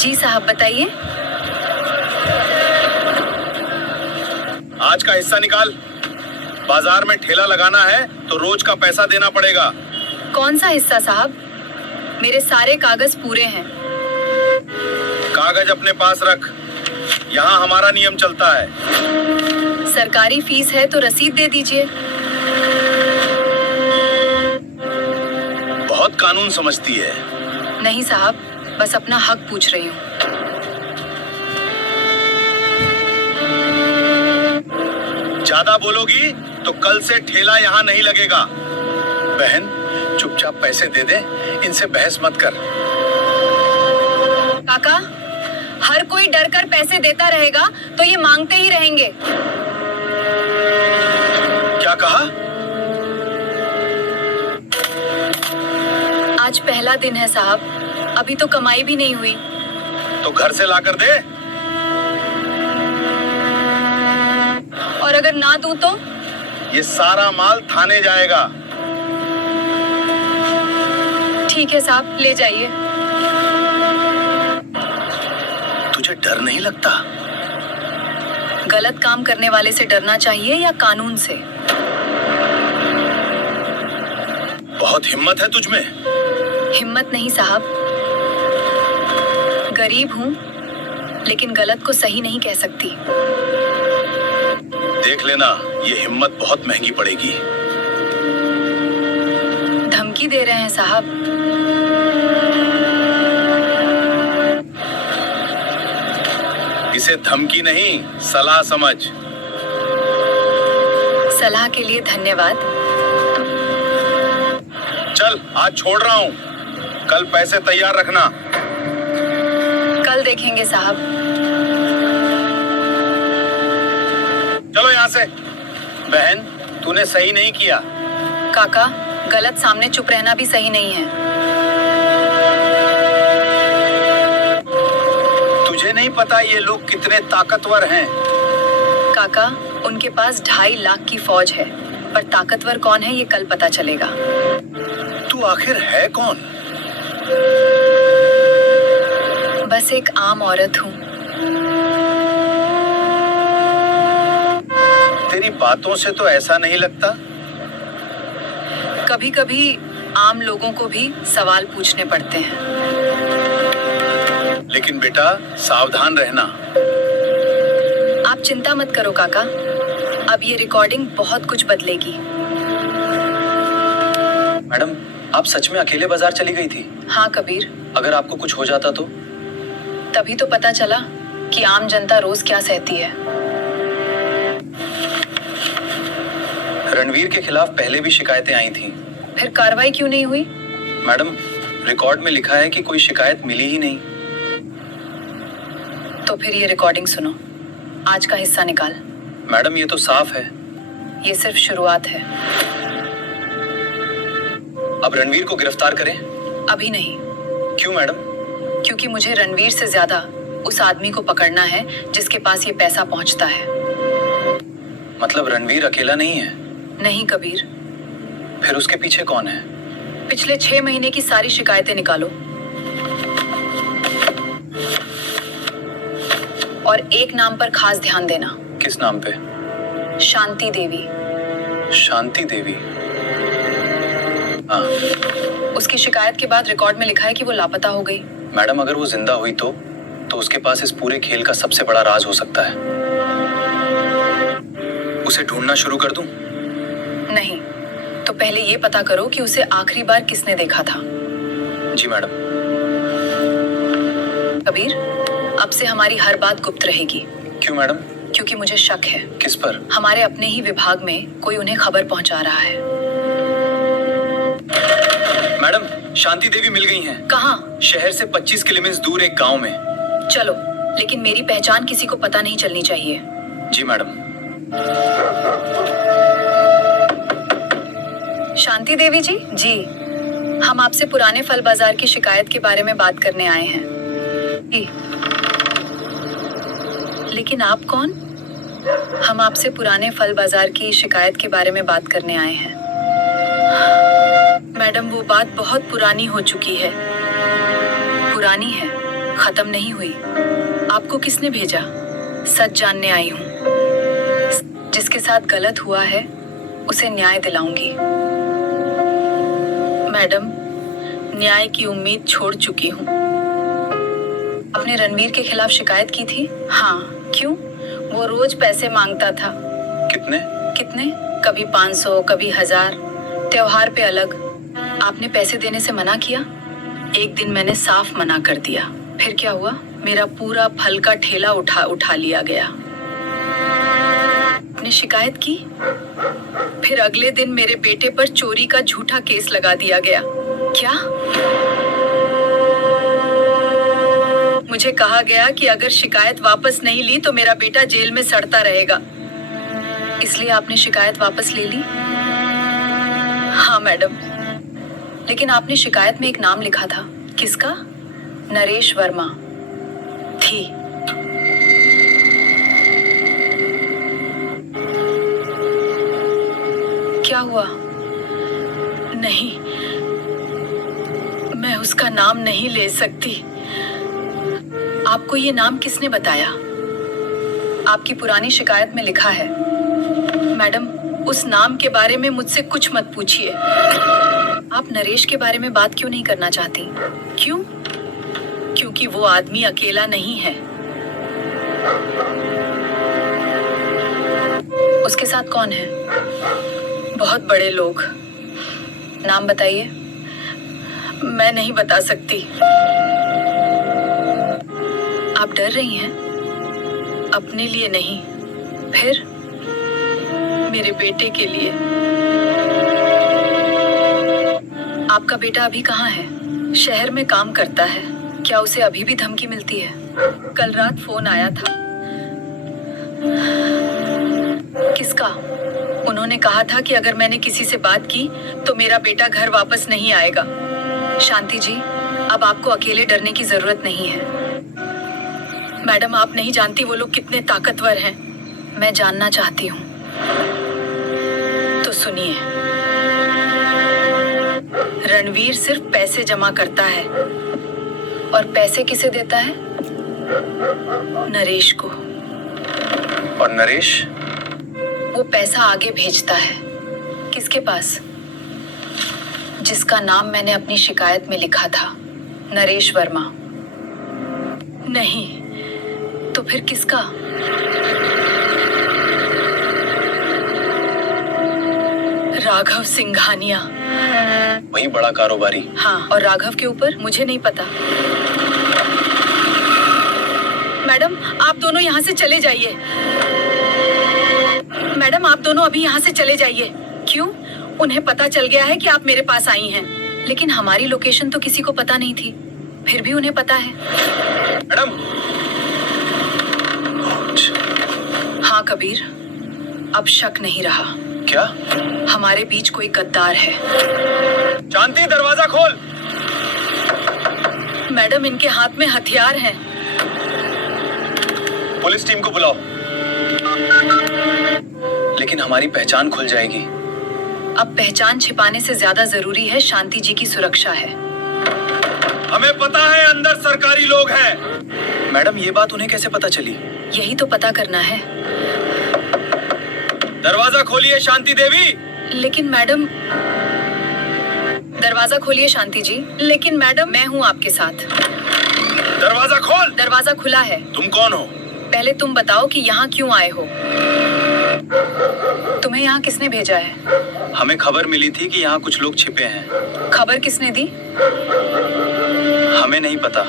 जी साहब, बताइए। आज का हिस्सा निकाल। बाजार में ठेला लगाना है तो रोज का पैसा देना पड़ेगा। कौन सा हिस्सा साहब? मेरे सारे कागज पूरे हैं। कागज अपने पास रख। यहाँ हमारा नियम चलता है। सरकारी फीस है तो रसीद दे दीजिए। बहुत कानून समझती है। नहीं साहब, बस अपना हक पूछ रही हूँ। ज्यादा बोलोगी तो कल से ठेला यहाँ नहीं लगेगा। बहन, चुपचाप पैसे दे दे, इनसे बहस मत कर। काका, हर कोई डर कर पैसे देता रहेगा तो ये मांगते ही रहेंगे। क्या कहा? आज पहला दिन है साहब, अभी तो कमाई भी नहीं हुई। तो घर से लाकर दे। और अगर ना दूं तो? ये सारा माल थाने जाएगा। ठीक है साहब, ले जाइए। तुझे डर नहीं लगता? गलत काम करने वाले से डरना चाहिए या कानून से? बहुत हिम्मत है तुझमें। हिम्मत नहीं साहब, गरीब हूँ लेकिन गलत को सही नहीं कह सकती। देख लेना, ये हिम्मत बहुत महंगी पड़ेगी। धमकी दे रहे हैं साहब। इसे धमकी नहीं, सलाह समझ। सलाह के लिए धन्यवाद। चल, आज छोड़ रहा हूँ। कल पैसे तैयार रखना। कल देखेंगे साहब। चलो यहाँ से। बहन, तूने सही नहीं किया। काका, गलत सामने चुप रहना भी सही नहीं है। तुझे नहीं पता ये लोग कितने ताकतवर हैं। काका, उनके पास 2.5 लाख की फौज है, पर ताकतवर कौन है ये कल पता चलेगा। तू आखिर है कौन? बस एक आम औरत हूँ। तेरी बातों से तो ऐसा नहीं लगता। कभी कभी आम लोगों को भी सवाल पूछने पड़ते हैं। लेकिन बेटा, सावधान रहना। आप चिंता मत करो काका, अब ये रिकॉर्डिंग बहुत कुछ बदलेगी। मैडम, आप सच में अकेले बाजार चली गई थी? हाँ कबीर। अगर आपको कुछ हो जाता तो? तभी तो पता चला कि आम जनता रोज क्या सहती है। रणवीर के खिलाफ पहले भी शिकायतें आई थीं। फिर कार्रवाई क्यों नहीं हुई? मैडम, रिकॉर्ड में लिखा है कि कोई शिकायत मिली ही नहीं। तो फिर ये रिकॉर्डिंग सुनो। आज का हिस्सा निकाल। मैडम, ये तो साफ है। ये सिर्फ शुरुआत है। अब रणवीर को गिरफ्तार करें? अभी नहीं। क्यों मैडम? क्योंकि मुझे रणवीर से ज्यादा उस आदमी को पकड़ना है जिसके पास ये पैसा पहुंचता है। मतलब रणवीर अकेला नहीं है? नहीं कबीर। फिर उसके पीछे कौन है? पिछले 6 महीने की सारी शिकायतें निकालो और एक नाम पर खास ध्यान देना। किस नाम पे? शांति देवी। शांति देवी? हाँ। उसकी शिकायत के बाद रिकॉर्ड में लिखा है कि वो लापता हो गई। मैडम, अगर वो जिंदा हुई तो उसके पास इस पूरे खेल का सबसे बड़ा राज हो सकता है। उसे ढूंढना शुरू कर दूं? नहीं, तो पहले ये पता करो कि उसे आखिरी बार किसने देखा था। जी मैडम। कबीर, अब से हमारी हर बात गुप्त रहेगी। क्यों मैडम? क्योंकि मुझे शक है। किस पर? हमारे अपने ही विभाग में कोई उन्हें खबर पहुंचा रहा है। मैडम, शांति देवी मिल गई हैं। कहाँ? शहर से 25 किलोमीटर दूर एक गांव में। चलो, लेकिन मेरी पहचान किसी को पता नहीं चलनी चाहिए। जी मैडम। शांति देवी जी? जी, हम आपसे पुराने फल बाजार की शिकायत के बारे में बात करने आए हैं। जी। लेकिन आप कौन? हम आपसे पुराने फल बाजार की शिकायत के बारे में बात करने आए हैं। मैडम, वो बात बहुत पुरानी हो चुकी है। पुरानी है, खत्म नहीं हुई। आपको किसने भेजा? सच जानने आई हूँ। जिसके साथ गलत हुआ है उसे न्याय दिलाऊंगी। मैडम, न्याय की उम्मीद छोड़ चुकी हूँ। आपने रणवीर के खिलाफ शिकायत की थी? हाँ। क्यों? वो रोज पैसे मांगता था। कितने? कितने? कभी 500, कभी 1000, त्योहार पे अलग। आपने पैसे देने से मना किया। एक दिन मैंने साफ मना कर दिया। फिर क्या हुआ? मेरा पूरा फल का ठेला उठा लिया गया। आपने शिकायत की। फिर अगले दिन मेरे बेटे पर चोरी का झूठा केस लगा दिया गया। क्या? मुझे कहा गया कि अगर शिकायत वापस नहीं ली तो मेरा बेटा जेल में सड़ता रहेगा। इसलिए आपने शिकायत वापस ले ली? हाँ मैडम। लेकिन आपने शिकायत में एक नाम लिखा था। किसका? नरेश वर्मा। थी। क्या हुआ? नहीं, मैं उसका नाम नहीं ले सकती। आपको ये नाम किसने बताया? आपकी पुरानी शिकायत में लिखा है। मैडम, उस नाम के बारे में मुझसे कुछ मत पूछिए। आप नरेश के बारे में बात क्यों नहीं करना चाहती? क्यों? क्योंकि वो आदमी अकेला नहीं है। उसके साथ कौन है? बहुत बड़े लोग। नाम बताइए। मैं नहीं बता सकती। आप डर रही हैं? अपने लिए नहीं, फिर मेरे बेटे के लिए। आपका बेटा अभी कहाँ है? शहर में काम करता है। क्या उसे अभी भी धमकी मिलती है? कल रात फोन आया था। किसका? उन्होंने कहा था कि अगर मैंने किसी से बात की तो मेरा बेटा घर वापस नहीं आएगा। शांति जी, अब आपको अकेले डरने की जरूरत नहीं है। मैडम, आप नहीं जानती वो लोग कितने ताकतवर हैं। मैं जानना चाहती हूँ तो सुनिए। रणवीर सिर्फ पैसे जमा करता है। और पैसे किसे देता है? नरेश को। और नरेश? वो पैसा आगे भेजता है। किसके पास? जिसका नाम मैंने अपनी शिकायत में लिखा था, नरेश वर्मा। नहीं तो फिर किसका? राघव सिंघानिया। वही बड़ा कारोबारी। हाँ, और राघव के ऊपर मुझे नहीं पता। मैडम, आप दोनों यहाँ से चले जाइए। मैडम, आप दोनों अभी यहाँ से चले जाइए। क्यों? उन्हें पता चल गया है कि आप मेरे पास आई हैं। लेकिन हमारी लोकेशन तो किसी को पता नहीं थी। फिर भी उन्हें पता है। मैडम। हाँ कबीर, अब शक नहीं रहा। क्या? हमारे बीच कोई गद्दार है। शांति, दरवाजा खोल। मैडम, इनके हाथ में हथियार हैं। पुलिस टीम को बुलाओ। लेकिन हमारी पहचान खुल जाएगी। अब पहचान छिपाने से ज्यादा जरूरी है शांति जी की सुरक्षा है। हमें पता है अंदर सरकारी लोग हैं। मैडम, ये बात उन्हें कैसे पता चली? यही तो पता करना है। दरवाजा खोलिए शांति देवी। लेकिन मैडम, दरवाजा खोलिए शांति जी। लेकिन मैडम, मैं हूँ आपके साथ। दरवाजा खोल। दरवाजा खुला है। तुम कौन हो? पहले तुम बताओ कि यहाँ क्यों आए हो? तुम्हें यहाँ किसने भेजा है? हमें खबर मिली थी कि यहाँ कुछ लोग छिपे हैं। खबर किसने दी? हमें नहीं पता।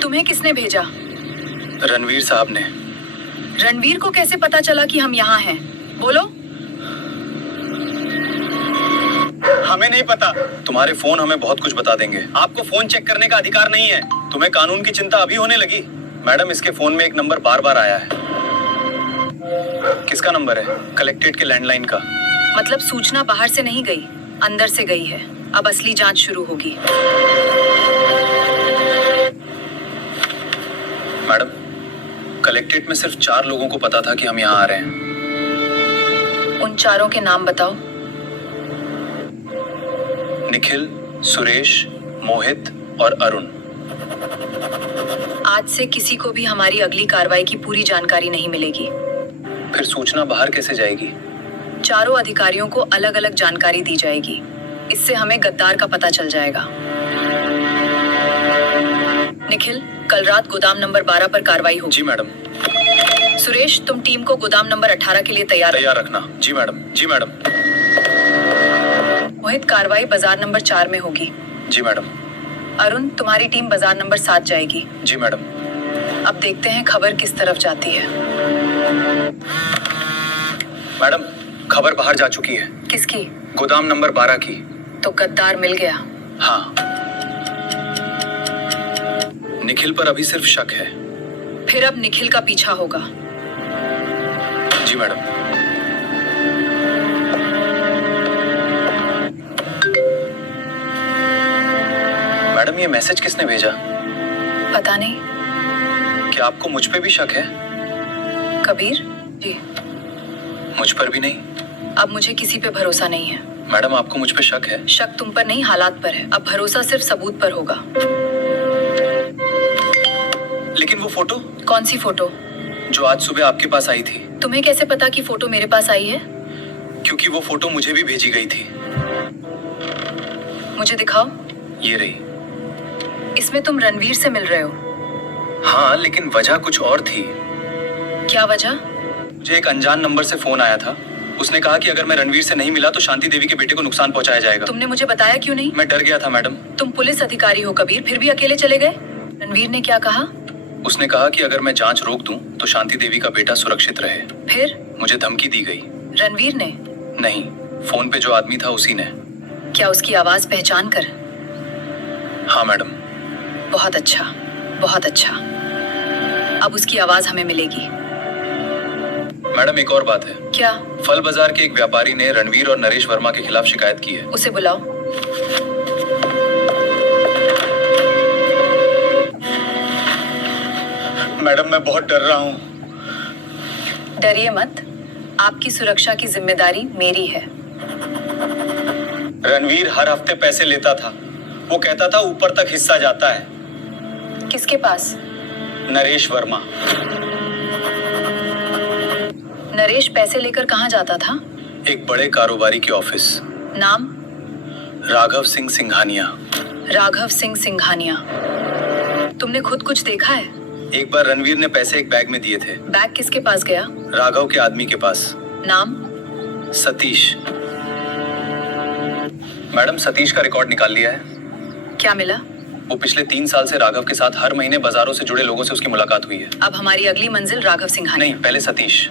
तुम्हें किसने भेजा? रणवीर साहब ने। रणवीर को कैसे पता चला कि हम यहाँ हैं? बोलो। हमें नहीं पता। तुम्हारे फोन हमें बहुत कुछ बता देंगे। आपको फोन चेक करने का अधिकार नहीं है। तुम्हें कानून की चिंता अभी होने लगी? मैडम, इसके फोन में एक नंबर बार बार आया है। किसका नंबर है? कलेक्ट्रेट के लैंडलाइन का। मतलब सूचना बाहर से नहीं गई, अंदर से गई है। अब असली जांच शुरू होगी। मैडम, कलेक्ट्रेट में सिर्फ 4 लोगों को पता था कि हम यहाँ आ रहे हैं। उन चारों के नाम बताओ। निखिल, सुरेश, मोहित और अरुण। आज से किसी को भी हमारी अगली कार्रवाई की पूरी जानकारी नहीं मिलेगी। फिर सूचना बाहर कैसे जाएगी? चारों अधिकारियों को अलग अलग जानकारी दी जाएगी। इससे हमें गद्दार का पता चल जाएगा। निखिल, कल रात गोदाम नंबर 12 पर कार्रवाई होगी। जी मैडम। सुरेश, तुम टीम को गोदाम नंबर 18 के लिए तैयार रखना। जी मैडम। जी मैडम। मोहित, कार्रवाई बाजार नंबर 4 में होगी। जी मैडम। अरुण, तुम्हारी टीम बाजार नंबर 7 जाएगी। जी मैडम। अब देखते हैं खबर किस तरफ जाती है। मैडम, खबर बाहर जा चुकी है। किसकी? गोदाम नंबर 12 की। तो गद्दार मिल गया। हाँ। निखिल पर अभी सिर्फ शक है। फिर अब निखिल का पीछा होगा। जी मैडम। मैडम, ये मैसेज किसने भेजा? पता नहीं। क्या आपको मुझ पे भी शक है? कबीर जी, मुझ पर भी नहीं। अब मुझे किसी पे भरोसा नहीं है। मैडम, आपको मुझ पे शक है? शक तुम पर नहीं, हालात पर है। अब भरोसा सिर्फ सबूत पर होगा। लेकिन वो फोटो? कौन सी फोटो? जो आज सुबह आपके पास आई थी। तुम्हें कैसे पता कि फोटो मेरे पास आई है? क्योंकि वो फोटो मुझे भी भेजी गई थी। मुझे दिखाओ। ये रही। इसमें तुम रणवीर से मिल रहे हो। हाँ, लेकिन वजह कुछ और थी। क्या वजह? मुझे एक अनजान नंबर से फोन आया था। उसने कहा कि अगर मैं रणवीर से नहीं मिला तो शांति देवी के बेटे को नुकसान पहुंचाया जाएगा। तुमने मुझे बताया क्यों नहीं? मैं डर गया था मैडम। तुम पुलिस अधिकारी हो कबीर, फिर भी अकेले चले गए। रणवीर ने क्या कहा? उसने कहा कि अगर मैं जांच रोक दूं तो शांति देवी का बेटा सुरक्षित रहे। फिर? मुझे धमकी दी गई। रणवीर ने? नहीं, फोन पे जो आदमी था उसी ने। क्या उसकी आवाज पहचान कर? हाँ मैडम। बहुत अच्छा, बहुत अच्छा। अब उसकी आवाज हमें मिलेगी। मैडम, एक और बात है। क्या? फल बाजार के एक व्यापारी ने रणवीर और नरेश वर्मा के खिलाफ शिकायत की है। उसे बुलाओ। मैडम, मैं बहुत डर रहा हूँ। डरिए मत, आपकी सुरक्षा की जिम्मेदारी मेरी है। रणवीर हर हफ्ते पैसे लेता था। वो कहता था ऊपर तक हिस्सा जाता है। किसके पास? नरेश वर्मा। नरेश पैसे लेकर कहाँ जाता था? एक बड़े कारोबारी के ऑफिस। नाम? राघव सिंह सिंघानिया। राघव सिंह सिंघानिया। तुमने खुद कुछ देखा है? एक बार रणवीर ने पैसे एक बैग में दिए थे। बैग किसके पास गया? राघव के आदमी के पास। नाम? सतीश। मैडम, सतीश का रिकॉर्ड निकाल लिया है। क्या मिला? वो पिछले 3 साल से राघव के साथ हर महीने बाजारों से जुड़े लोगों से उसकी मुलाकात हुई है। अब हमारी अगली मंजिल राघव सिंघानिया। नहीं, पहले सतीश।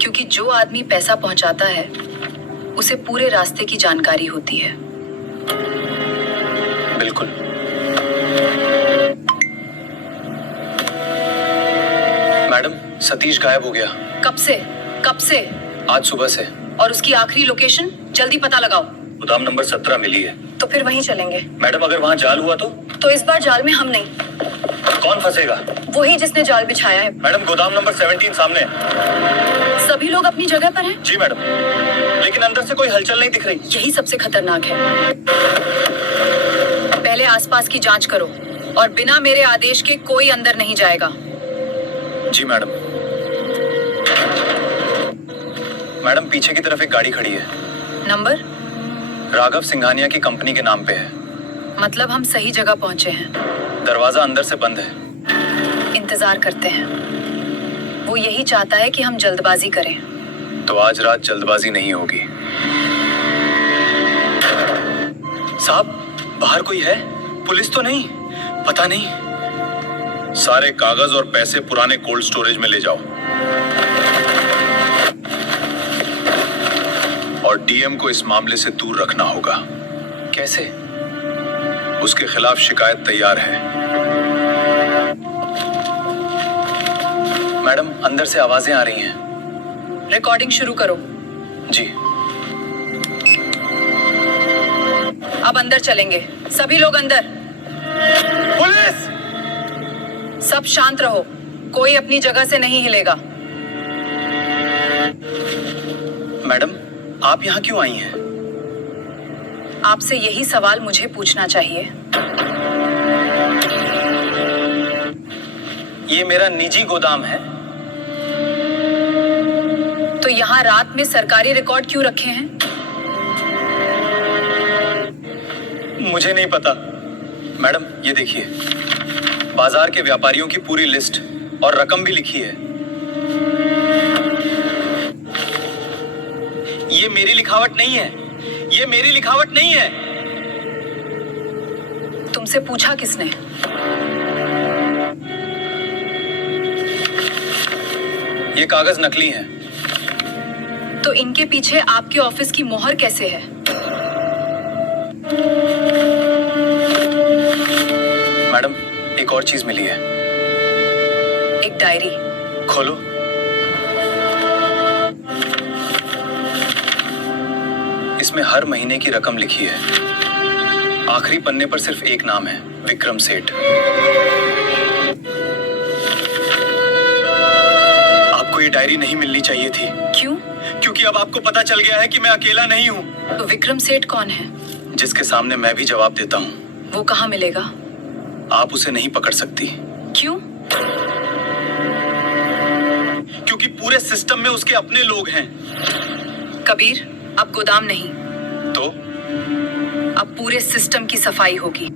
क्योंकि जो आदमी पैसा पहुंचाता है उसे पूरे रास्ते की जानकारी होती है। बिल्कुल। मैडम, सतीश गायब हो गया। कब से? कब से? आज सुबह से। और उसकी आखिरी लोकेशन जल्दी पता लगाओ। गोदाम नंबर 17 मिली है। तो फिर वहीं चलेंगे। मैडम, अगर वहाँ जाल हुआ तो इस बार जाल में हम नहीं, कौन फंसेगा? वही जिसने जाल बिछाया है। मैडम, गोदाम नंबर 17 सामने। सभी लोग अपनी जगह पर हैं। जी मैडम, लेकिन अंदर से कोई हलचल नहीं दिख रही। यही सबसे खतरनाक है। पहले आसपास की जांच करो और बिना मेरे आदेश के कोई अंदर नहीं जाएगा। जी मैडम। मैडम, पीछे की तरफ एक गाड़ी खड़ी है। नंबर? राघव सिंघानिया की कंपनी के नाम पे है। मतलब हम सही जगह पहुंचे हैं। दरवाजा अंदर से बंद है। इंतजार करते हैं। वो यही चाहता है कि हम जल्दबाजी करें। तो आज रात जल्दबाजी नहीं होगी। साहब, बाहर कोई है? पुलिस तो नहीं? पता नहीं। सारे कागज और पैसे पुराने कोल्ड स्टोरेज में ले जाओ और डीएम को इस मामले से दूर रखना होगा। कैसे? उसके खिलाफ शिकायत तैयार है। मैडम, अंदर से आवाजें आ रही हैं। रिकॉर्डिंग शुरू करो। जी। अब अंदर चलेंगे। सभी लोग अंदर। पुलिस! सब शांत रहो। कोई अपनी जगह से नहीं हिलेगा। मैडम, आप यहाँ क्यों आई हैं? आपसे यही सवाल मुझे पूछना चाहिए। ये मेरा निजी गोदाम है। तो यहाँ रात में सरकारी रिकॉर्ड क्यों रखे हैं? मुझे नहीं पता। मैडम ये देखिए, बाजार के व्यापारियों की पूरी लिस्ट और रकम भी लिखी है। ये मेरी लिखावट नहीं है, ये मेरी लिखावट नहीं है। तुमसे पूछा किसने? ये कागज नकली हैं। तो इनके पीछे आपके ऑफिस की मोहर कैसे है? मैडम एक और चीज मिली है। एक डायरी। खोलो। इसमें हर महीने की रकम लिखी है। आखिरी पन्ने पर सिर्फ एक नाम है, विक्रम सेठ। आपको ये डायरी नहीं मिलनी चाहिए थी। क्यों? क्योंकि अब आपको पता चल गया है कि मैं अकेला नहीं हूँ। तो विक्रम सेठ कौन है? जिसके सामने मैं भी जवाब देता हूँ। वो कहाँ मिलेगा? आप उसे नहीं पकड़ सकती। क्यों? क्योंकि पूरे सिस्टम में उसके अपने लोग हैं। कबीर, अब गोदाम नहीं, तो अब पूरे सिस्टम की सफाई होगी।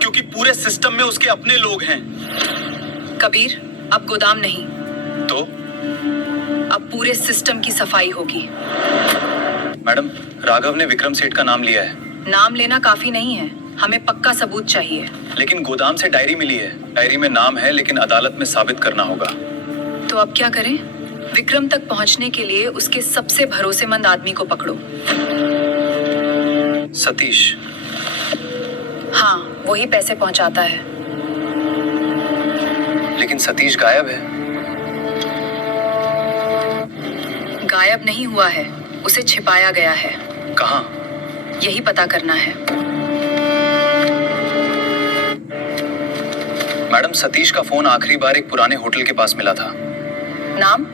क्योंकि पूरे सिस्टम में उसके अपने लोग हैं। कबीर, अब गोदाम नहीं, तो अब पूरे सिस्टम की सफाई होगी। मैडम राघव ने विक्रम सेठ का नाम लिया है। नाम लेना काफी नहीं है, हमें पक्का सबूत चाहिए। लेकिन गोदाम से डायरी मिली है। डायरी में नाम है, लेकिन अदालत में साबित करना होगा। तो अब क्या करें? विक्रम तक पहुंचने के लिए उसके सबसे भरोसेमंद आदमी को पकड़ो। सतीश। हाँ, वही पैसे पहुंचाता है। लेकिन सतीश गायब है। गायब नहीं हुआ है, उसे छिपाया गया है। कहाँ? यही पता करना है। मैडम सतीश का फोन आखिरी बार एक पुराने होटल के पास मिला था। नाम?